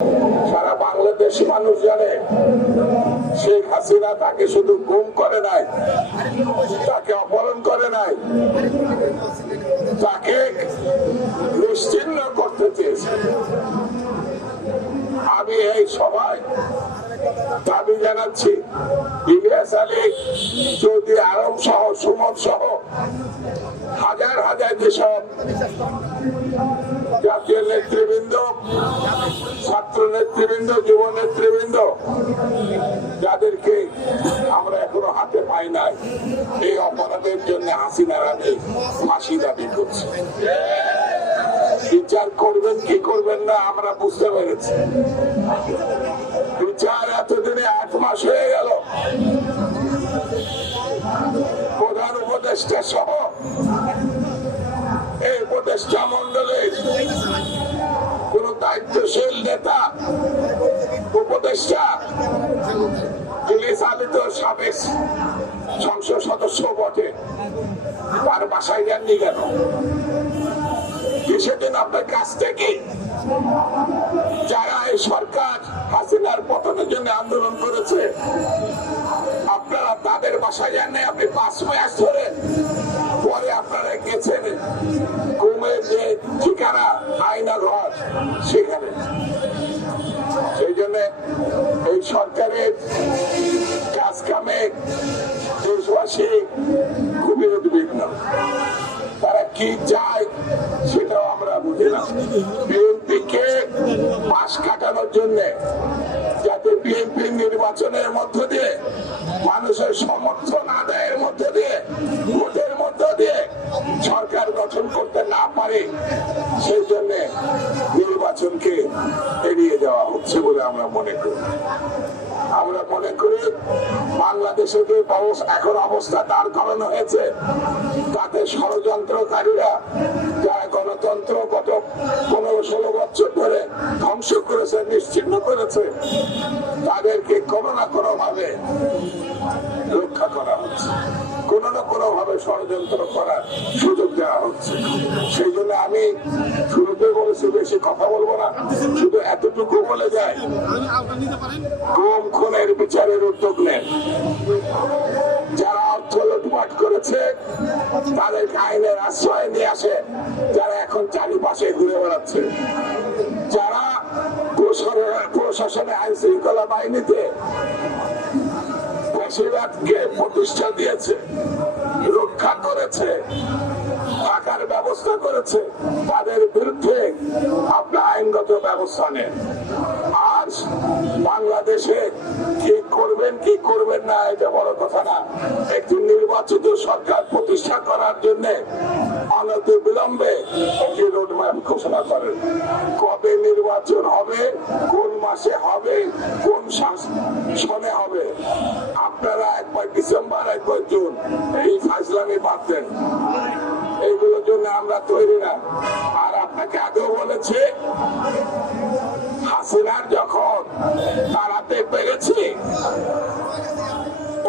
সারা বাংলাদেশ মানুষ জানে শেখ হাসিনা তাকে শুধু গুম করে নাই, তাকে অপহরণ করে নাই, তাকে নিশ্চিহ্ন করতে চেয়েছে। আমি এই সভায় দাবি জানাচ্ছি, ইলিয়াস আলী, সৌদি আরব সহ, সুমন সহ হাজার হাজার যেসব জাতীয় নেতৃবৃন্দ, ছাত্র নেতৃবৃন্দ, যুব নেতৃবৃন্দ, যাদেরকে আমরা এখনো হাতে পাই নাই, এই অপরাধের জন্য হাসিনার আমি ফাঁসি দাবি করছি। বিচার করবেন কি করবেন না আমরা বুঝতে পেরেছি। বিচার এতদিনে 8 মাস হয়ে গেল। প্রধান উপদেষ্টা সহ এই উপদেষ্টা মন্ডলের কোন দায়িত্বশীল নেতা, উপদেষ্টা ইলিয়াস আলী তো সাবেক সংসদ সদস্য বটে, তার বাসায় যাননি কেন? সেদিন আপনার কাছ থেকে যারা এই সরকার হাসিনার পতনের জন্য আন্দোলন করেছে, আপনারা তাদের বাসায় যান নাই। আপনি 5 মাস ধরে পরে আপনারা গেছেন ঘুমের যে ঠিকানা আয়না ঘর, সেখানে। সেই জন্য এই সরকারের কাজ কামে দেশবাসী খুবই উদ্বিগ্ন। তারা কি চায় সেটাও আমরা বুঝি না। বিএনপিকে পাশ কাটানোর জন্য, যাতে বিএনপি নির্বাচনের মধ্য দিয়ে, মানুষের সমর্থন আদায়ের মধ্য দিয়ে, ভোটের মধ্য দিয়ে সরকার গঠন করতে না পারে, সেই জন্য নির্বাচনকে এড়িয়ে যাওয়া হচ্ছে বলে আমরা মনে করি। আমরা মনে করি বাংলাদেশে যে এখন অবস্থা দাঁড় করানো হয়েছে, তাতে ষড়যন্ত্রকারীরা যারা গণতন্ত্র গত 15-16 বছর ধরে ধ্বংস করেছে, নিশ্চিহ্ন করেছে, তাদেরকে কোনো না কোনো ভাবে রক্ষা করা হচ্ছে, কোনো না কোনো ভাবে ষড়যন্ত্র করার সুযোগ দেওয়া হচ্ছে। সেই জন্য আমি শুরুতে বলেছি, বেশি কথা বলবো না, শুধু এতটুকু বলে যায়, গুম খুনের বিচারের উদ্যোগ নেন। যারা অর্থ লুটপাট করেছে তাদেরকে আইনের আশ্রয় নিয়ে আসে, যারা এখন চারিপাশে ঘুরে বেড়াচ্ছে, যারা প্রশাসনে আইন শৃঙ্খলা বাহিনীতে বেশিরভাগকে প্রতিষ্ঠা দিয়েছে, রক্ষা করেছে, থাকার ব্যবস্থা করেছে, তাদের বিরুদ্ধে আপনার আইনগত ব্যবস্থা নেন। আজ বাংলাদেশে কি করবেন কি করবেন না এটা বড় কথা না। একটি নির্বাচিত সরকার প্রতিষ্ঠা করার জন্য অনতি বিলম্বে একটি রোডম্যাপ ঘোষণা করেন। কবে নির্বাচন হবে, কোন মাসে হবে, কোন সনে হবে, আপনারা একবার ডিসেম্বর, একবার জুন এই ফাজলামি বাদ দেন। এইগুলোর জন্য আমরা তৈরি না। আর আপনাকে আগেও বলেছে, হাসিনার যখন তাড়াতে পেরেছি,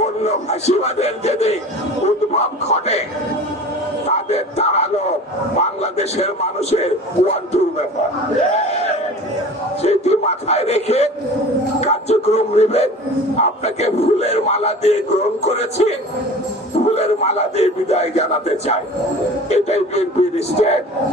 অন্য ফাঁসিবাদের যদি উদ্ভব ঘটে, তাদের তাড়ানো বাংলাদেশের মানুষের ওয়ান্টুর ব্যাপার। সেটি মাথায় রেখে কার্যক্রম নেবেন। আপনাকে ফুলের মালা দিয়ে গ্রহণ করেছি, ফুলের মালা দিয়ে বিদায় জানাতে চাই। এটাই বিএনপির স্ট্যান্ড।